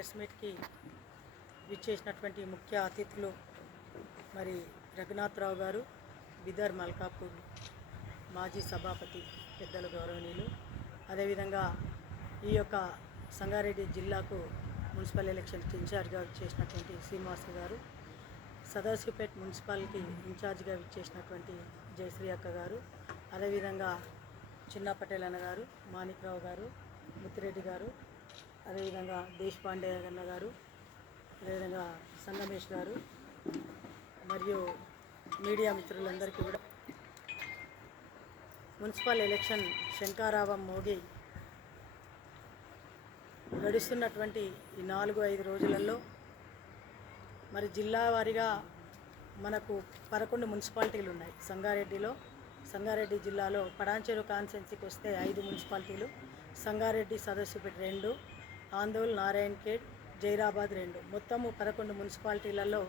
Press మీట్కి విచ్చేసినటువంటి ముఖ్య అతిథులు మరి రఘునాథరావు గారు బిదర్ మల్కాపూర్ మాజీ సభాపతి పెద్దలు గౌరవనీయులు. అదేవిధంగా ఈ యొక్క సంగారెడ్డి జిల్లాకు మున్సిపల్ ఎలక్షన్ ఇన్ఛార్జ్గా చేసినటువంటి శ్రీనివాస్ గారు సదాశివపేట మున్సిపాలిటీ ఇన్ఛార్జ్గా విచ్చేసినటువంటి జయశ్రీ అక్క గారు అదేవిధంగా చిన్న పటేల్ అన్న గారు మాణిక్రావు గారు ముత్తిరెడ్డి గారు అదేవిధంగా దేశపాండే అన్న గారు అదేవిధంగా సంగమేష్ గారు మరియు మీడియా మిత్రులందరికీ కూడా. మున్సిపల్ ఎలక్షన్ శంకారావం మోగి గడుస్తున్నటువంటి ఈ నాలుగు ఐదు రోజులలో మరి జిల్లా వారీగా మనకు పదకొండు మున్సిపాలిటీలు ఉన్నాయి. సంగారెడ్డిలో సంగారెడ్డి జిల్లాలో పడాంచెరు కాన్సెన్సీకి వస్తే ఐదు మున్సిపాలిటీలు సంగారెడ్డి సదస్సుపేట రెండు ఆందోళ్ నారాయణ్ ఖేడ్ జైరాబాద్ రెండు. మొత్తము పదకొండు మున్సిపాలిటీలలో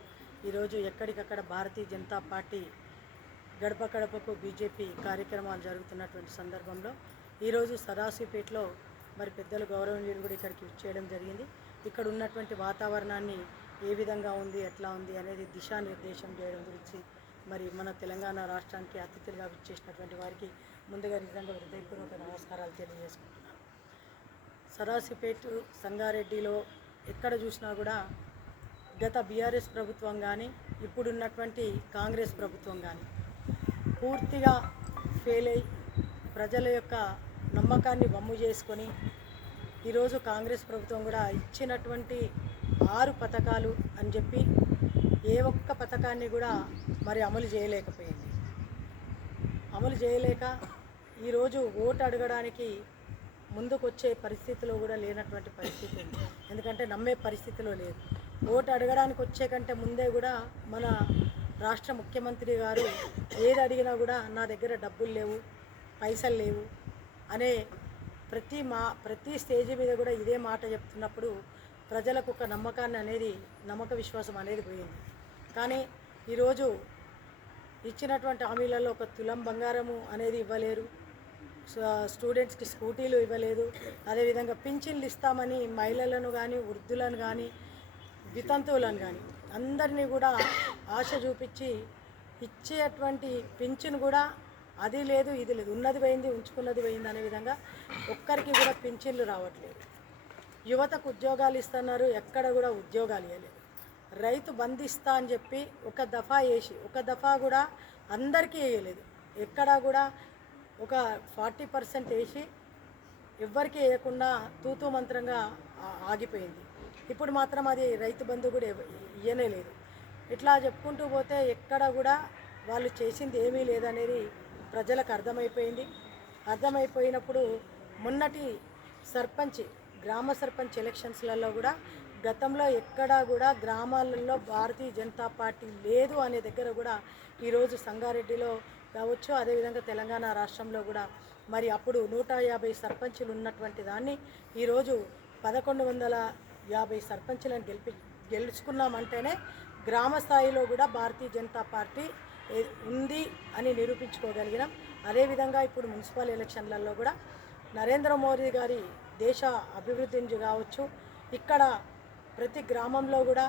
ఈరోజు ఎక్కడికక్కడ భారతీయ జనతా పార్టీ గడప గడపకు బీజేపీ కార్యక్రమాలు జరుగుతున్నటువంటి సందర్భంలో ఈరోజు సదాశివపేటలో మరి పెద్దలు గౌరవనీయులు కూడా ఇక్కడికి చేయడం జరిగింది. ఇక్కడ ఉన్నటువంటి వాతావరణాన్ని ఏ విధంగా ఉంది ఎట్లా ఉంది అనేది దిశానిర్దేశం చేయడం గురించి మరి మన తెలంగాణ రాష్ట్రానికి అతిథులుగా విచ్చేసినటువంటి వారికి ముందుగా నిజంగా హృదయపూర్వక నమస్కారాలు తెలియజేసుకుంటున్నాను. సరాసిపేట్ సంగారెడ్డిలో ఎక్కడ చూసినా కూడా గత బీఆర్ఎస్ ప్రభుత్వం కానీ ఇప్పుడున్నటువంటి కాంగ్రెస్ ప్రభుత్వం కానీ పూర్తిగా ఫెయిల్ అయి ప్రజల యొక్క నమ్మకాన్ని వమ్ము చేసుకొని ఈరోజు కాంగ్రెస్ ప్రభుత్వం కూడా ఇచ్చినటువంటి ఆరు పథకాలు అని చెప్పి ఏ ఒక్క పథకాన్ని కూడా మరి అమలు చేయలేకపోయింది. అమలు చేయలేక ఈరోజు ఓటు అడగడానికి ముందుకొచ్చే పరిస్థితిలో కూడా లేనటువంటి పరిస్థితి ఉంది. ఎందుకంటే నమ్మే పరిస్థితిలో లేదు. ఓటు అడగడానికి వచ్చే కంటే ముందే కూడా మన రాష్ట్ర ముఖ్యమంత్రి గారు ఏది అడిగినా కూడా నా దగ్గర డబ్బులు లేవు పైసలు లేవు అనే ప్రతి మా ప్రతి స్టేజ్ మీద కూడా ఇదే మాట చెప్తున్నప్పుడు ప్రజలకు ఒక నమ్మకాన్ని అనేది నమ్మక విశ్వాసం అనేది పోయింది. కానీ ఈరోజు ఇచ్చినటువంటి హామీలలో ఒక తులం బంగారము అనేది ఇవ్వలేరు. స్టూడెంట్స్కి స్కూటీలు ఇవ్వలేదు. అదేవిధంగా పింఛన్లు ఇస్తామని మహిళలను కానీ వృద్ధులను కానీ వితంతువులను కానీ అందరినీ కూడా ఆశ చూపించి ఇచ్చేటువంటి పింఛన్ కూడా అది లేదు ఇది లేదు. ఉన్నది పోయింది ఉంచుకున్నది పోయింది అనే విధంగా ఒక్కరికి కూడా పింఛన్లు రావట్లేదు. యువతకు ఉద్యోగాలు ఇస్తున్నారు ఎక్కడ కూడా ఉద్యోగాలు ఇవ్వలేదు. రైతు బంధిస్తా అని చెప్పి ఒక దఫా వేసి ఒక దఫా కూడా అందరికీ వేయలేదు ఎక్కడా కూడా ఒక ఫార్టీ పర్సెంట్ వేసి ఎవ్వరికి వేయకుండా తూతూ మంత్రంగా ఆగిపోయింది. ఇప్పుడు మాత్రం అది రైతు బంధు కూడా ఇయ్యనే లేదు. ఇట్లా చెప్పుకుంటూ పోతే ఎక్కడ కూడా వాళ్ళు చేసింది ఏమీ లేదనేది ప్రజలకు అర్థమైపోయింది. అర్థమైపోయినప్పుడు మొన్నటి సర్పంచ్ గ్రామ సర్పంచ్ ఎలక్షన్స్లలో కూడా గతంలో ఎక్కడా కూడా గ్రామాలలో భారతీయ జనతా పార్టీ లేదు అనే దగ్గర కూడా ఈరోజు సంగారెడ్డిలో కావచ్చు అదేవిధంగా తెలంగాణ రాష్ట్రంలో కూడా. మరి అప్పుడు నూట యాభై సర్పంచులు ఉన్నటువంటి దాన్ని ఈరోజు పదకొండు వందల యాభై సర్పంచులను గెలిపి గెలుచుకున్నామంటేనే గ్రామ స్థాయిలో కూడా భారతీయ జనతా పార్టీ ఉంది అని నిరూపించుకోగలిగినాం. అదేవిధంగా ఇప్పుడు మున్సిపల్ ఎలక్షన్లలో కూడా నరేంద్ర మోదీ గారి దేశ అభివృద్ధిని కావచ్చు ఇక్కడ ప్రతి గ్రామంలో కూడా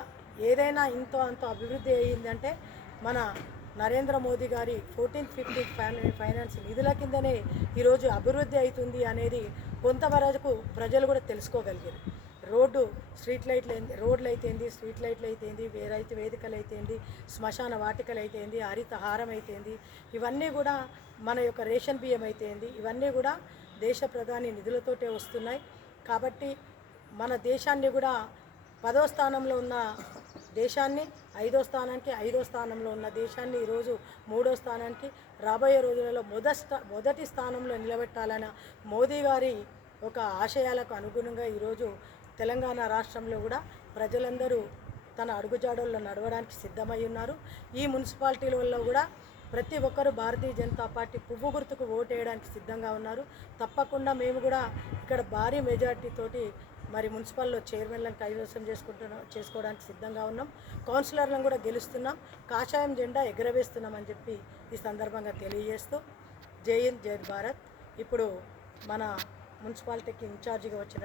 ఏదైనా ఇంతో అంత అభివృద్ధి అయ్యిందంటే మన నరేంద్ర మోదీ గారి ఫోర్టీన్త్ ఫిఫ్టీన్త్ ఫైనాన్స్ నిధుల కిందనే ఈరోజు అభివృద్ధి అవుతుంది అనేది కొంతవరకు ప్రజలు కూడా తెలుసుకోగలిగారు. రోడ్డు స్ట్రీట్ లైట్లు ఏంది రోడ్లు అయితేంది స్ట్రీట్ లైట్లు అయితేంది రైతు వేదికలు అయితేంది శ్మశాన వాటికలు అయితేంది హరితహారం అయితేంది ఇవన్నీ కూడా మన యొక్క రేషన్ బియ్యం అయితేంది ఇవన్నీ కూడా దేశ ప్రధాని నిధులతోటే వస్తున్నాయి. కాబట్టి మన దేశాన్ని కూడా పదో స్థానంలో ఉన్న దేశాన్ని ఐదో స్థానానికి ఐదో స్థానంలో ఉన్న దేశాన్ని ఈరోజు మూడో స్థానానికి రాబోయే రోజులలో మొదట మొదటి స్థానంలో నిలబెట్టాలన్న మోదీ గారి ఒక ఆశయాలకు అనుగుణంగా ఈరోజు తెలంగాణ రాష్ట్రంలో కూడా ప్రజలందరూ తన అడుగుజాడల్లో నడవడానికి సిద్ధమై ఉన్నారు. ఈ మున్సిపాలిటీలలో కూడా ప్రతి ఒక్కరూ భారతీయ జనతా పార్టీ పువ్వు గుర్తుకు ఓటు వేయడానికి సిద్ధంగా ఉన్నారు. తప్పకుండా మేము కూడా ఇక్కడ భారీ మెజార్టీతోటి మరి మున్సిపల్లో చైర్మన్లను కైవసం చేసుకుంటున్నాం చేసుకోవడానికి సిద్ధంగా ఉన్నాం. కౌన్సిలర్లను కూడా గెలుస్తున్నాం. కాషాయం జెండా ఎగరవేస్తున్నామని చెప్పి ఈ సందర్భంగా తెలియజేస్తూ జై హింద్ జై భారత్. ఇప్పుడు మన మున్సిపాలిటీకి ఇన్ఛార్జిగా వచ్చిన